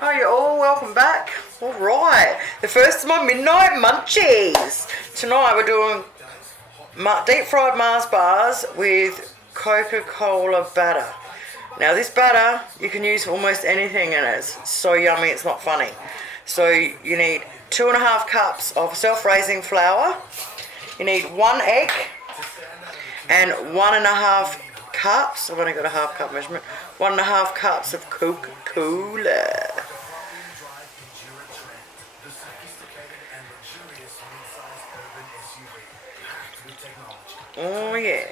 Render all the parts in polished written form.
Hi all, welcome back. Alright, the first of my midnight munchies. Tonight we're doing deep fried Mars bars with Coca-Cola batter. Now this batter, you can use for almost anything in it. It's so yummy, it's not funny. So you need 2.5 cups of self-raising flour. You need 1 egg and 1.5 cups, I've only got a half cup measurement, 1.5 cups of Coca-Cola. Oh yeah.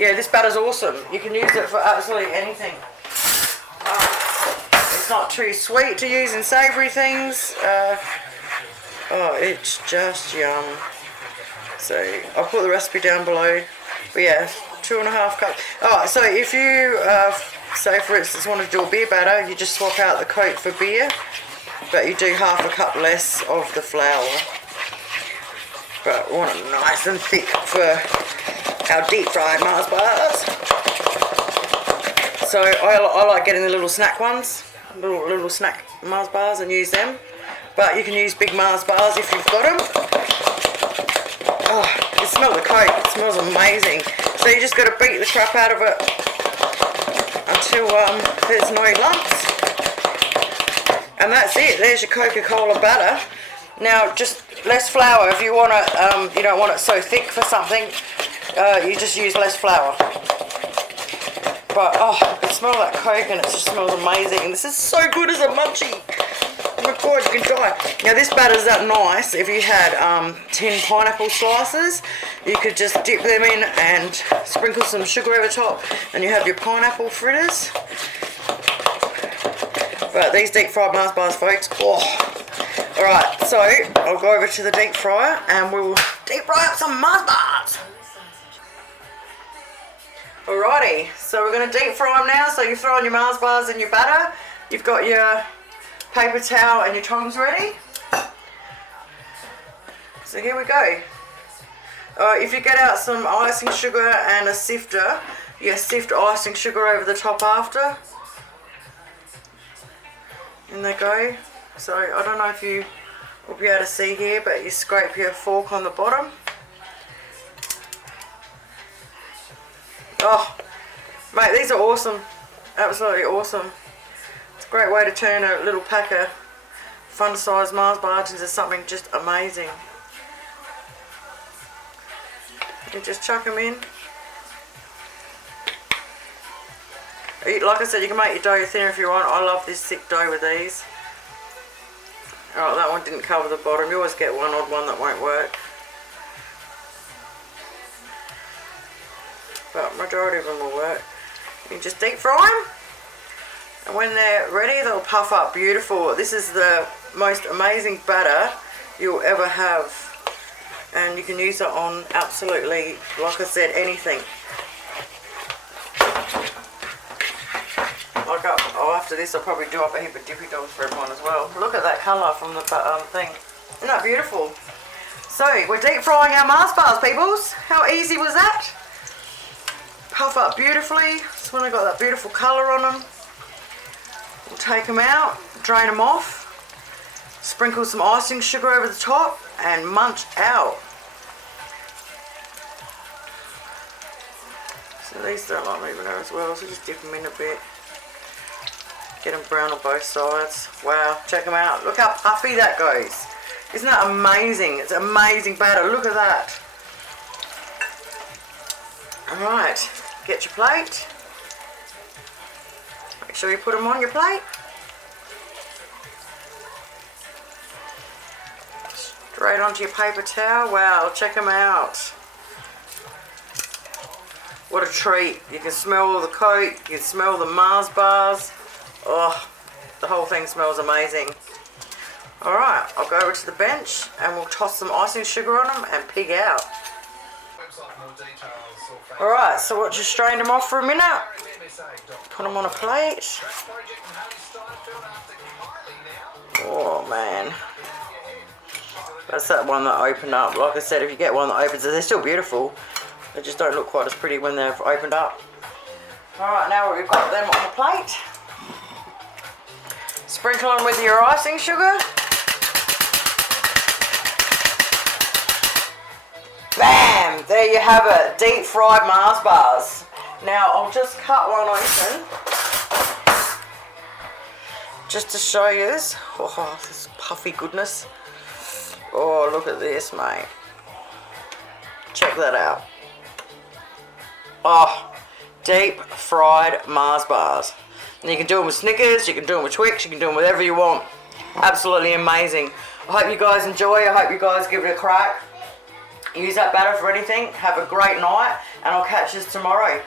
Yeah, this batter's awesome. You can use it for absolutely anything. It's not too sweet to use in savoury things. Oh, it's just yum. So I'll put the recipe down below. But yeah, 2.5 cups. Alright, so if you, say for instance, want to do a beer batter, you just swap out the Coke for beer, but you do half a cup less of the flour. But I want it nice and thick for our deep fried Mars bars. So I like getting the little snack ones, little snack Mars bars, and use them. But you can use big Mars bars if you've got them. Oh, you smell the Coke, it smells amazing. So you just got to beat the crap out of it until there's no lumps. And that's it, there's your Coca-Cola batter. Now just less flour if you want it, you don't want it so thick for something, you just use less flour. But oh, I can smell that Coke and it just smells amazing. This is so good as a munchie. Oh my god, you can die. Now this batter's that nice. If you had 10 pineapple slices, you could just dip them in and sprinkle some sugar over top and you have your pineapple fritters. But these deep fried Mars bars, folks, oh. Alright, so I'll go over to the deep fryer and we'll deep fry up some Mars bars. Alrighty, so we're going to deep fry them now. So you throw on your Mars bars and your batter. You've got your paper towel and your tongs ready. So here we go. If you get out some icing sugar and a sifter, you sift icing sugar over the top after. And they go. So I don't know if you will be able to see here, but you scrape your fork on the bottom. Oh, mate, these are awesome. Absolutely awesome. It's a great way to turn a little pack of fun-sized Mars bars into something just amazing. You can just chuck them in. Like I said, you can make your dough thinner if you want. I love this thick dough with these. Alright, that one didn't cover the bottom. You always get one odd one that won't work. But majority of them will work. You can just deep fry them. And when they're ready, they'll puff up beautiful. This is the most amazing batter you'll ever have. And you can use it on absolutely, like I said, anything. After this I'll probably do up a heap of dippy dogs for everyone as well. Look at that colour from the thing. Isn't that beautiful? So we're deep frying our Mars bars, peoples. How easy was that? Puff up beautifully. Just when I got that beautiful colour on them. We'll take them out, drain them off, sprinkle some icing sugar over the top and munch out. So these don't like moving there as well, so just dip them in a bit. Get them brown on both sides. Wow, check them out. Look how puffy that goes. Isn't that amazing? It's amazing batter. Look at that. Alright, get your plate. Make sure you put them on your plate. Straight onto your paper towel. Wow, check them out. What a treat. You can smell the Coke, you can smell the Mars bars. Oh, the whole thing smells amazing. Alright, I'll go over to the bench and we'll toss some icing sugar on them and pig out. Alright, so we'll just strain them off for a minute. Put them on a plate. Oh man. That's that one that opened up. Like I said, if you get one that opens, they're still beautiful. They just don't look quite as pretty when they've opened up. Alright, now we've got them on the plate. Sprinkle them with your icing sugar. Bam! There you have it, deep fried Mars bars. Now I'll just cut one open, just to show you this. Oh, this puffy goodness. Oh, look at this, mate. Check that out. Oh, deep fried Mars bars. And you can do them with Snickers, you can do them with Twix, you can do them with whatever you want. Absolutely amazing. I hope you guys enjoy. I hope you guys give it a crack. Use that batter for anything. Have a great night, and I'll catch you tomorrow.